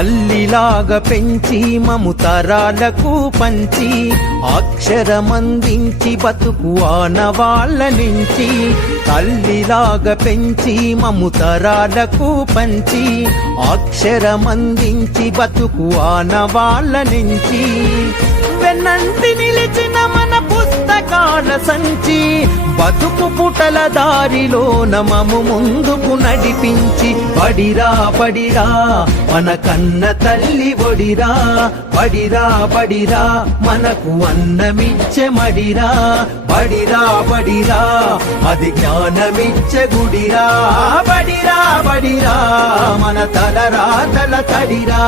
తల్లిలాగా పెంచి మము తరాలకు పంచి అక్షరమందించి బతుకు ఆనవాళ్ళ నుంచి తల్లిలాగా పెంచి మము తరాలకు పంచి అక్షరమందించి బతుకు ఆనవాళ్ళ నుంచి వెన్నంటి నిలిచిన మన పుస్తకాల సంచి బతుకు పుటల దారిలోన మము ముందుకు నడిపించి బడిరా బడిరా మన కన్న తల్లి ఒడిరా బడిరా బడిరా మనకు అన్నమిచ్చే మడిరా బడిరా బడిరా అది జ్ఞానమిచ్చే గుడిరా బడిరా బడిరా మన తలరాతల తడిరా